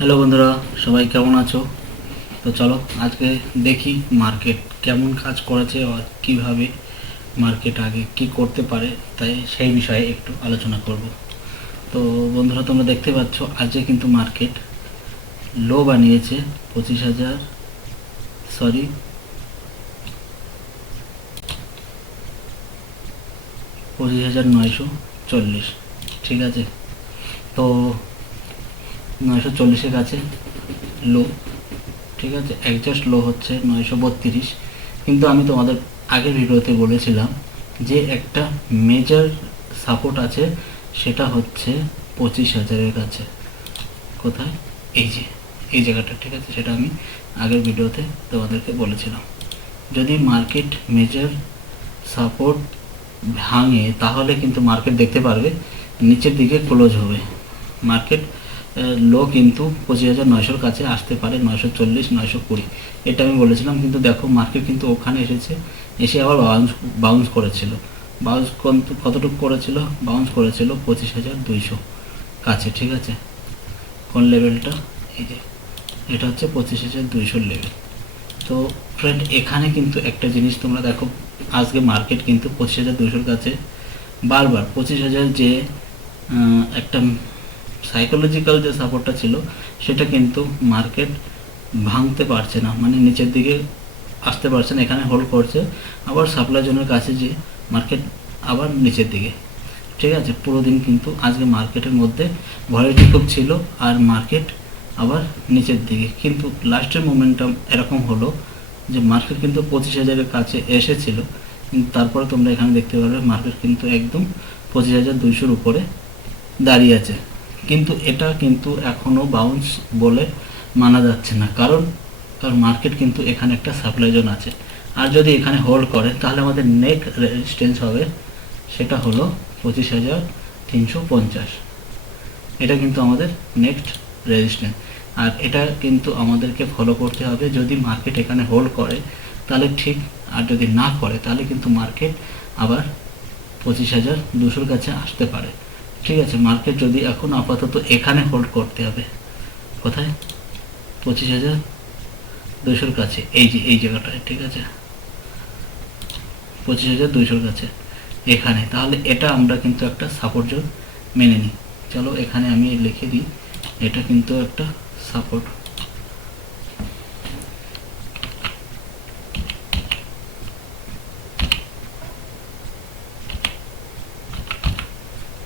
Hello বন্ধুরা, সবাই কেমন আছো? তো চলো, আজকে দেখি মার্কেট কেমন কাজ করেছে আর কীভাবে মার্কেট আগে কি করতে পারে, তাই সেই বিষয়ে একটু আলোচনা করব। তো বন্ধুরা, তোমরা দেখতে পাচ্ছ, আজকে কিন্তু মার্কেট লো বানিয়েছে পঁচিশ হাজার, সরি, পঁচিশ হাজার নয়শো চল্লিশ, ঠিক আছে? তো নয়শো চল্লিশের কাছে লো ঠিক আছে? একজাস্ট লো হচ্ছে নয়শো বত্রিশ। কিন্তু আমি তোমাদের আগের ভিডিওতে বলেছিলাম যে একটা মেজর সাপোর্ট আছে, সেটা হচ্ছে পঁচিশ হাজারের কাছে। কোথায়? এই যে, এই জায়গাটা, ঠিক আছে? সেটা আমি আগের ভিডিওতে তোমাদেরকে বলেছিলাম। যদি মার্কেট মেজর সাপোর্ট ভাঙে, তাহলে কিন্তু মার্কেট দেখতে পারবে, নিচের দিকে ক্লোজ হবে। মার্কেট লো কিন্তু পঁচিশ হাজার নয়শোর কাছে আসতে পারে, নয়শো চল্লিশ, নয়শো কুড়ি। এটা আমি বলেছিলাম, কিন্তু দেখো মার্কেট কিন্তু ওখানে এসেছে, এসে আবার বাউন্স বাউন্স করেছিল। বাউন্স কতটুকু করেছিল? বাউন্স করেছিল পঁচিশ হাজার দুইশো কাছে, ঠিক আছে? কোন লেভেলটা এই যে, এটা হচ্ছে পঁচিশ হাজার দুইশোর লেভেল তো ফ্রেন্ড এখানে কিন্তু একটা জিনিস তোমরা দেখো, আজকে মার্কেট কিন্তু পঁচিশ হাজার দুইশোর কাছে বারবার, পঁচিশ হাজার যে একটা সাইকোলজিক্যাল যে সাপোর্টটা ছিল, সেটা কিন্তু মার্কেট ভাঙতে পারছে না। মানে নিচের দিকে আসতে পারছে না, এখানে হোল্ড করছে। আবার সাপ্লাই জোনের কাছে যে মার্কেট আবার নিচের দিকে। ঠিক আছে? পুরো দিন কিন্তু আজকে মার্কেটের মধ্যে ভরাইটি খুব ছিল আর মার্কেট আবার নিচের দিকে। কিন্তু লাস্টের মোমেন্টাম এরকম হলো যে মার্কেট কিন্তু পঁচিশ হাজারের কাছে এসেছিল, কিন্তু তারপরে তোমরা এখানে দেখতে পারবে মার্কেট কিন্তু একদম পঁচিশ হাজার দুইশোর উপরে দাঁড়িয়ে আছে। কিন্তু এটা কিন্তু এখনও বাউন্স বলে মানা যাচ্ছে না। কারণ কারণ মার্কেট কিন্তু এখানে একটা সাপ্লাই জোন আছে। আর যদি এখানে হোল্ড করে, তাহলে আমাদের নেক রেজিস্ট্যান্স হবে, সেটা হলো পঁচিশ হাজার তিনশো পঞ্চাশ। এটা কিন্তু আমাদের নেক্সট রেজিস্ট্যান্স আর এটা কিন্তু আমাদেরকে ফলো করতে হবে, যদি মার্কেট এখানে হোল্ড করে, তাহলে ঠিক, আর যদি না করে, তাহলে কিন্তু মার্কেট আবার পঁচিশ হাজার দুশোর কাছে আসতে পারে। ঠিক আছে মার্কেট যদি এখন আপাতত এখানে হোল্ড করতে হবে। কোথায়? পঁচিশ হাজার? দুশোর কাছে। এই যে, এই জায়গাটায়, ঠিক আছে? পঁচিশ হাজার দুশোর কাছে। এখানে। তাহলে এটা আমরা কিন্তু একটা সাপোর্ট জোন মেনে নিই। চলো এখানে আমি লিখে দিই। এটা কিন্তু একটা সাপোর্ট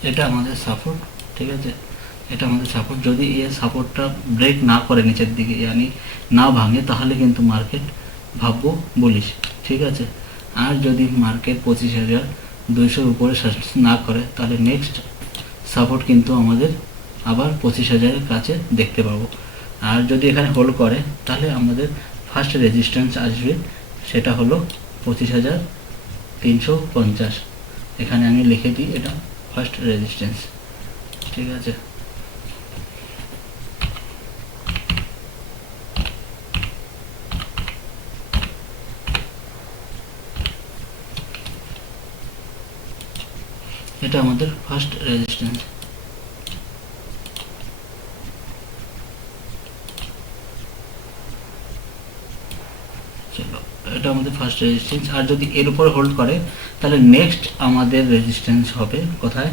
এটা আমাদের সাপোর্ট ঠিক আছে? এটা আমাদের সাপোর্ট যদি এ সাপোর্টটা ব্রেক না করে নিচের দিকে ইয়ানি না ভাঙে, তাহলে কিন্তু মার্কেট ভাববো বলিস ঠিক আছে? আর যদি মার্কেট পঁচিশ হাজার দুইশোর উপরে না করে, তাহলে নেক্সট সাপোর্ট কিন্তু আমাদের আবার পঁচিশ হাজারের কাছে দেখতে পাবো। আর যদি এখানে হোল্ড করে, তাহলে আমাদের ফার্স্ট রেজিস্ট্যান্স আসবে, সেটা হলো পঁচিশ হাজার তিনশো পঞ্চাশ। এখানে আমি লিখে দিই এটা। ফার্স্ট রেজিস্ট্যান্স ঠিক আছে। এটা আমাদের ফার্স্ট রেজিস্ট্যান্স চলো। এটা আমাদের ফার্স্ট রেজিস্ট্যান্স আর যদি এর উপর হোল্ড করে, তাহলে নেক্সট আমাদের রেজিস্ট্যান্স হবে কোথায়?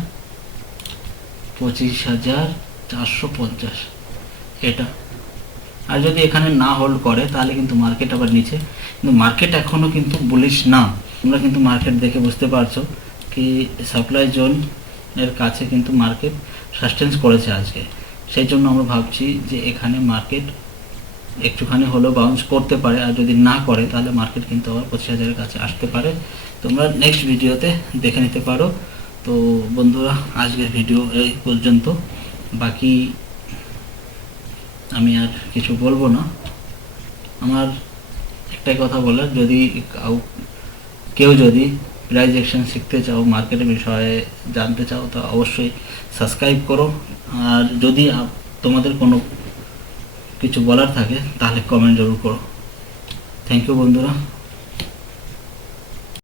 পঁচিশ হাজার এটা। আর যদি এখানে না হোল্ড করে, তাহলে কিন্তু মার্কেট আবার নিচে। কিন্তু মার্কেট এখনও কিন্তু না। তোমরা কিন্তু মার্কেট দেখে বুঝতে পারছ কি সাপ্লাই জোন এর কাছে কিন্তু মার্কেট সাস্টেন্স করেছে আজকে। সেই জন্য আমরা ভাবছি যে এখানে মার্কেট একটুখানি হলেও বাউন্স করতে পারে আর যদি না করে, তাহলে মার্কেট কিন্তু আবার পঁচিশ হাজারের কাছে আসতে পারে। তোমরা নেক্সট ভিডিওতে দেখে নিতে পারো। তো বন্ধুরা, আজকের ভিডিও এই পর্যন্ত। বাকি আমি আর কিছু বলব না। আমার একটাই কথা বলার, যদি কাউ যদি প্রাইজ শিখতে চাও মার্কেটের বিষয়ে জানতে চাও, তো অবশ্যই সাবস্ক্রাইব করো। আর যদি তোমাদের কোনো কিছু বলার থাকে তাহলে কমেন্ট জরুর করো। থ্যাংক ইউ বন্ধুরা।